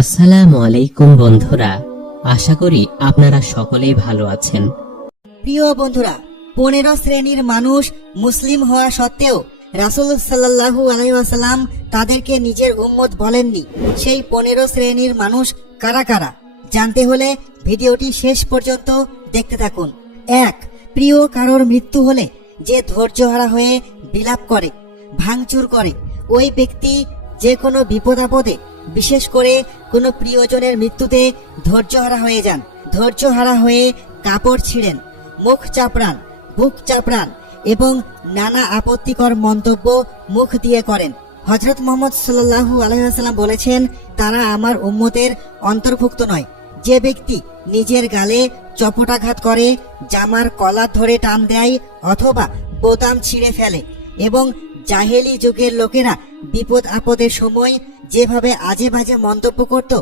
আসসালামু আলাইকুম বন্ধুরা, আশা করি আপনারা সকলেই ভালো আছেন। প্রিয় বন্ধুরা, 15 শ্রেণীর মানুষ মুসলিম হওয়া সত্ত্বেও রাসূল সাল্লাল্লাহু আলাইহি ওয়াসাল্লাম তাদেরকে নিজের উম্মত বলেননি। সেই 15 শ্রেণীর মানুষ কারা কারা জানতে হলে ভিডিওটি শেষ পর্যন্ত দেখতে থাকুন। 1. প্রিয় কারোর মৃত্যু হলে যে ধৈর্যহারা হয়ে বিলাপ করে, ভাঙচুর করে, ওই ব্যক্তি যে কোনো বিপদ আপদে, বিশেষ করে কোনো প্রিয়জনের মৃত্যুতে ধৈর্যহারা হয়ে যান। ধৈর্যহারা হয়ে কাপড় ছিঁড়েন, মুখ চাপড়ান, বুক চাপড়ান এবং নানা আপত্তিকর মন্তব্য মুখ দিয়ে করেন। হযরত মুহাম্মদ সাল্লাল্লাহু আলাইহি ওয়াসাল্লাম বলেছেন, তারা আমার উম্মতের অন্তর্ভুক্ত নয়। যে ব্যক্তি নিজের গালে চপটাঘাত করে, জামার কলার ধরে টান দেয় অথবা বোতাম ছিঁড়ে ফেলে এবং জাহেলি যুগের লোকেরা বিপদ আপদের সময় যেভাবে আজে বাজে মন্তব্য করত,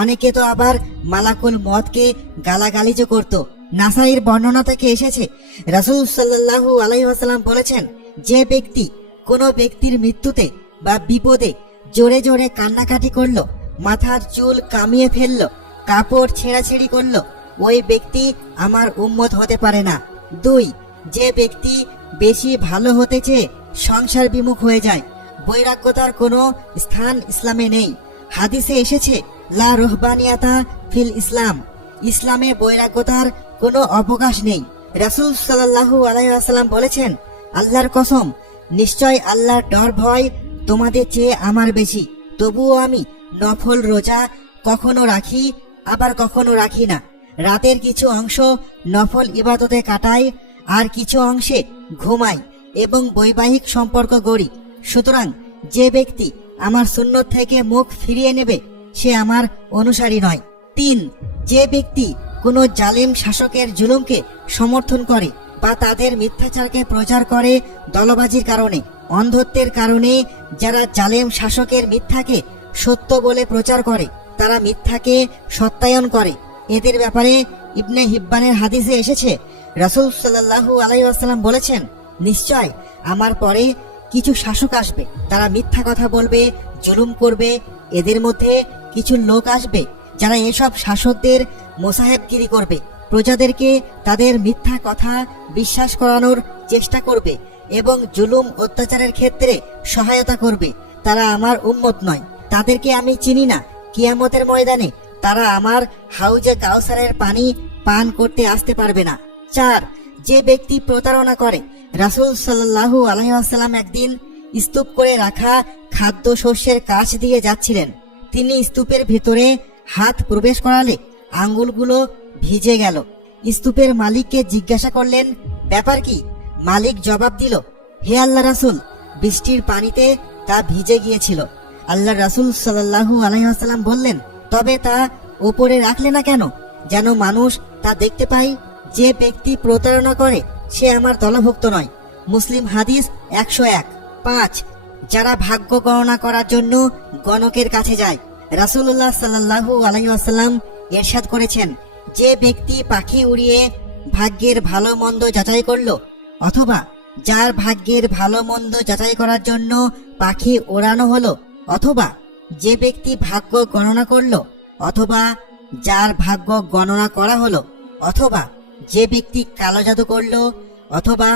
অনেকে তো আবার মালাকুল মওতকে গালাগালিজও করত। নাসাইর বর্ণনা থেকে এসেছে, রাসূল সাল্লাল্লাহু আলাইহি ওয়াসাল্লাম বলেছেন, যে ব্যক্তি কোনো ব্যক্তির মৃত্যুতে বা বিপদে জোরে জোরে কান্নাকাটি করলো, মাথার চুল কামিয়ে ফেললো, কাপড় ছেঁড়াছেড়ি করলো, ওই ব্যক্তি আমার উম্মত হতে পারে না। 2. যে ব্যক্তি বেশি ভালো হতে চেয়ে সংসার বিমুখ হয়ে যায়, বৈরাগ্যতার কোনো স্থান ইসলামে নেই। হাদিসে এসেছে, লা রুহবানিয়াতা ফিল ইসলাম, ইসলামে বৈরাগ্যতার কোনো অবকাশ নেই। রাসূল সাল্লাল্লাহু আলাইহি ওয়াসাল্লাম বলেছেন, আল্লাহর কসম, নিশ্চয় আল্লাহর ডর ভয় তোমাদের চেয়ে আমার বেশি, তবুও আমি নফল রোজা কখনো রাখি আবার কখনো রাখি না। রাতের কিছু অংশ নফল ইবাদতে কাটাই, আর কিছু অংশে ঘুমাই এবং বৈবাহিক সম্পর্ক গড়ি। সুতরাং যে ব্যক্তি আমার সুন্নত থেকে মুখ ফিরিয়ে নেবে সে আমার অনুসারী নয়। 3. যে ব্যক্তি কোনো জালেম শাসকের জুলুমকে সমর্থন করে বা তাদের মিথ্যাচারকে প্রচার করে দলবাজির কারণে, অন্ধত্বের কারণে, যারা জালেম শাসকের মিথ্যাকে সত্য বলে প্রচার করে, তারা মিথ্যাকে সত্যায়ন করে, এদের ব্যাপারে ইবনে হিব্বানের হাদিসে এসেছে, রাসূল সাল্লাল্লাহু আলাইহি ওয়াসাল্লাম বলেছেন, নিশ্চয় আমার পরে কিছু শাসক আসবে, তারা মিথ্যা কথা বলবে, জুলুম করবে। এদের মধ্যে কিছু লোক আসবে যারা এসব শাসকদের মোসাহেবগিরি করবে, প্রজাদেরকে তাদের মিথ্যা কথা বিশ্বাস করানোর চেষ্টা করবে এবং জুলুম অত্যাচারের ক্ষেত্রে সহায়তা করবে। তারা আমার উম্মত নয়, তাদেরকে আমি চিনি না। কিয়ামতের ময়দানে তারা আমার হাউজে কাউসারের পানি পান করতে আসতে পারবে না। 4. যে ব্যক্তি প্রতারণা করে, রাসূল সাল্লাল্লাহু আলাইহি ওয়াসাল্লাম একদিন স্তূপ করে রাখা খাদ্য শস্যের কাছ দিয়ে যাচ্ছিলেন। তিনি স্তূপের ভিতরে হাত প্রবেশ করালে আঙ্গুলগুলো ভিজে গেল। স্তূপের মালিককে জিজ্ঞাসা করলেন, ব্যাপার কি? মালিক জবাব দিল, হে আল্লাহ রাসূল, বৃষ্টির পানিতে তা ভিজে গিয়েছিল। আল্লাহ রাসূল সাল্লাল্লাহু আলাইহি ওয়াসাল্লাম বললেন, তবে তা উপরে রাখলে না কেন, যেন মানুষ তা দেখতে পায়? যে ব্যক্তি প্রতারণা করে সে আমার দলভুক্ত নয়। মুসলিম হাদিস 101। 5. যারা ভাগ্য গণনা করার জন্য গণকের কাছে যায়, রাসূলুল্লাহ সাল্লাল্লাহু আলাইহি ওয়াসাল্লাম ইরশাদ করেছেন, যে ব্যক্তি পাখি উড়িয়ে ভাগ্যের ভালো মন্দ যাচাই করলো, অথবা যার ভাগ্যের ভালো মন্দ যাচাই করার জন্য পাখি ওড়ানো হলো, অথবা যে ব্যক্তি ভাগ্য গণনা করলো, অথবা যার ভাগ্য গণনা করা হলো, অথবা যে ব্যক্তি কালো জাদু করলো, অথবা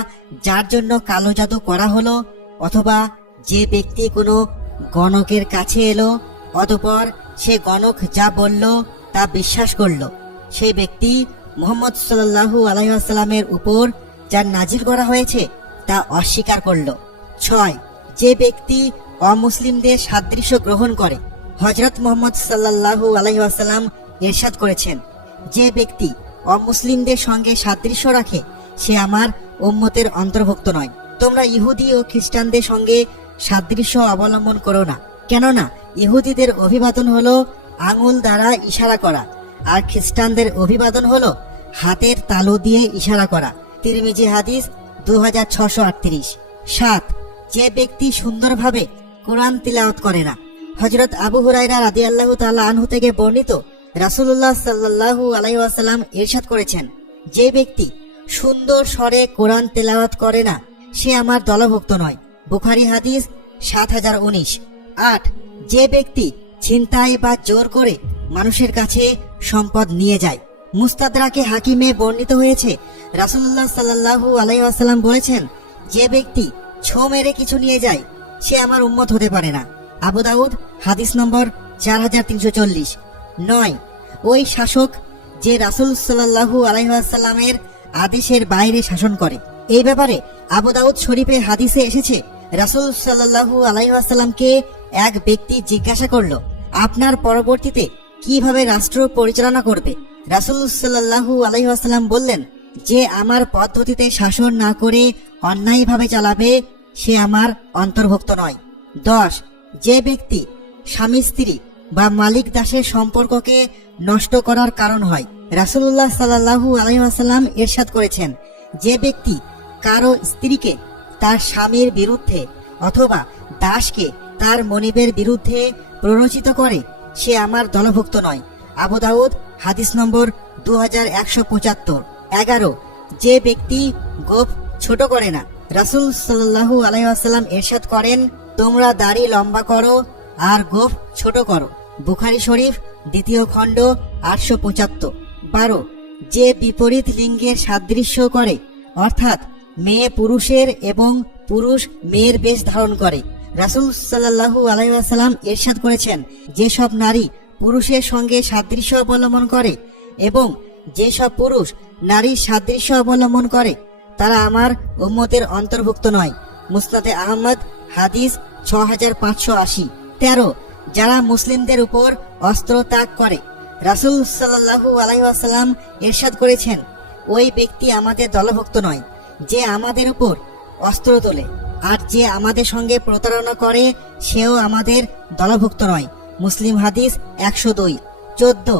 যার জন্য কালো জাদু করা হলো, অথবা যে ব্যক্তি কোনো গণকের কাছে এলো, অতঃপর সে গণক যা বলল তা বিশ্বাস করলো, সেই ব্যক্তি মুহাম্মদ সাল্লাল্লাহু আলাইহি ওয়াসাল্লামের উপর যা নাজিল করা হয়েছে তা অস্বীকার করলো। 6. যে ব্যক্তি অমুসলিমদের সাদৃশ্য গ্রহণ করে, হযরত মুহাম্মদ সাল্লাল্লাহু আলাইহি ওয়াসাল্লাম ইরশাদ করেছেন, যে ব্যক্তি অমুসলিমদের সঙ্গে সাদৃশ্য রাখে সে আমার উম্মতের অন্তর্ভুক্ত নয়। তোমরা ইহুদি ও খ্রিস্টানদের সঙ্গে সাদৃশ্য অবলম্বন করো না, কেননা ইহুদিদের অভিবাদন হলো আঙুল দ্বারা ইশারা করা, আর খ্রিস্টানদের অভিবাদন হলো হাতের তালু দিয়ে ইশারা করা। তিরমিজি হাদিস 2638। 7. যে ব্যক্তি সুন্দরভাবে কোরআন তিলাওয়াত করে না, হযরত আবু হুরায়রা রাদিয়াল্লাহু তাআলা আনহু থেকে বর্ণিত, রাসূলুল্লাহ সাল্লাল্লাহু আলাইহি ওয়াসাল্লাম ইরশাদ করেছেন, যে ব্যক্তি সুন্দর স্বরে কোরআন তেলাওয়াত করে না সে আমার দলভুক্ত নয়। বুখারী হাদিস 7019। 8. যে ব্যক্তি ছিনতাই বা জোর করে মানুষের কাছে সম্পদ নিয়ে যায়। মুস্তাদরাকে হাকিমে বর্ণিত হয়েছে, রাসূলুল্লাহ সাল্লাল্লাহু আলাইহি ওয়াসাল্লাম বলেছেন, যে ব্যক্তি ছো মেরে কিছু নিয়ে যায় সে আমার উম্মত হতে পারে না। আবু দাউদ হাদিস নম্বর 4340। 9, ওই শাসক যে রাসূল সাল্লাল্লাহু আলাইহি ওয়াসাল্লামের আদেশের বাইরে শাসন করে। এই ব্যাপারে আবু দাউদ শরীফে হাদিসে এসেছে, রাসূল সাল্লাল্লাহু আলাইহি ওয়াসাল্লামকে এক ব্যক্তি জিজ্ঞাসা করলো, আপনার পরবর্তীতে কিভাবে রাষ্ট্র পরিচালনা করবে? রাসূল সাল্লাল্লাহু আলাইহি ওয়াসাল্লাম বললেন, যে আমার পদ্ধতিতে শাসন না করে অন্যায়ভাবে চালাবে সে আমার অন্তর্ভুক্ত নয়। 10, যে ব্যক্তি স্বামী স্ত্রী বা মালিক দাসের সম্পর্ককে নষ্ট করার কারণ হয়। রাসূলুল্লাহ সাল্লাল্লাহু আলাইহি ওয়াসাল্লাম ইরশাদ করেছেন, যে ব্যক্তি কারো স্ত্রীকে তার স্বামীর বিরুদ্ধে অথবা দাসকে তার মনিবের বিরুদ্ধে প্ররোচিত করে সে আমার দলভুক্ত নয়। আবু দাউদ হাদিস নম্বর 2175। 11, যে ব্যক্তি গোঁফ ছোট করে না। রাসূল সাল্লাল্লাহু আলাইহি ওয়াসাল্লাম ইরশাদ করেন, তোমরা দাড়ি লম্বা করো আর গোঁফ ছোট করো। বুখারী শরীফ 2য় খণ্ড 875। 12, যে বিপরীত লিঙ্গের সাদৃশ্য করে, অর্থাৎ মেয়ে পুরুষের এবং পুরুষ মেয়ের বেশ ধারণ করে। রাসূল সাল্লাল্লাহু আলাইহি ওয়াসাল্লাম ইরশাদ করেছেন, যেসব নারী পুরুষের সঙ্গে সাদৃশ্য অবলম্বন করে এবং যেসব পুরুষ নারীর সাদৃশ্য অবলম্বন করে তারা আমার উম্মতের অন্তর্ভুক্ত নয়। মুসনাদে আহমদ হাদিস 6580। 13, যারা মুসলিমদের উপর অস্ত্র ত্যাগ করে। রাসূল সাল্লাল্লাহু আলাইহি ওয়াসাল্লাম ইরশাদ করেছেন, ওই ব্যক্তি আমাদের দলভুক্ত নয় যে আমাদের উপর অস্ত্র তোলে, আর যে আমাদের সঙ্গে প্রতারণা করে সেও আমাদের দলভুক্ত নয়। মুসলিম হাদিস 102। 14,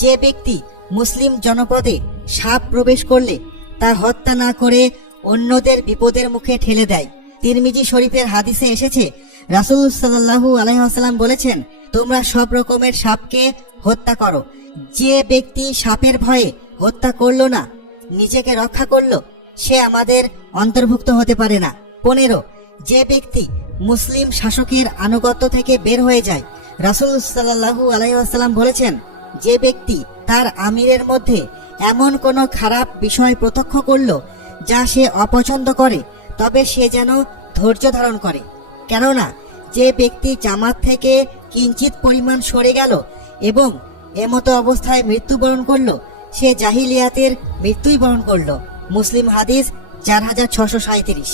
যে ব্যক্তি মুসলিম জনপদে সাপ প্রবেশ করলে তা হত্যা না করে অন্যদের বিপদের মুখে ঠেলে দেয়। তিরমিজি শরীফের হাদিসে এসেছে, রাসূল সাল্লাল্লাহু আলাইহি ওয়াসাল্লাম বলেছেন, তোমরা সব রকমের সাপকে হত্যা করো। যে ব্যক্তি সাপের ভয়ে হত্যা করলো না, নিজেকে রক্ষা করলো, সে আমাদের অন্তর্ভুক্ত হতে পারে না। 15, যে ব্যক্তি মুসলিম শাসকের আনুগত্য থেকে বের হয়ে যায়। রাসূল সাল্লাল্লাহু আলাইহি ওয়াসাল্লাম বলেছেন, যে ব্যক্তি তার আমিরের মধ্যে এমন কোনো খারাপ বিষয় প্রত্যক্ষ করলো যা সে অপছন্দ করে, তবে সে যেন ধৈর্য ধারণ করে। কেননা যে ব্যক্তি জামাত থেকে কিঞ্চিত পরিমাণ সরে গেল এবং এমতো অবস্থায় মৃত্যুবরণ করলো, সে জাহিলিয়াতের মৃত্যুই বরণ করলো। মুসলিম হাদিস 4637।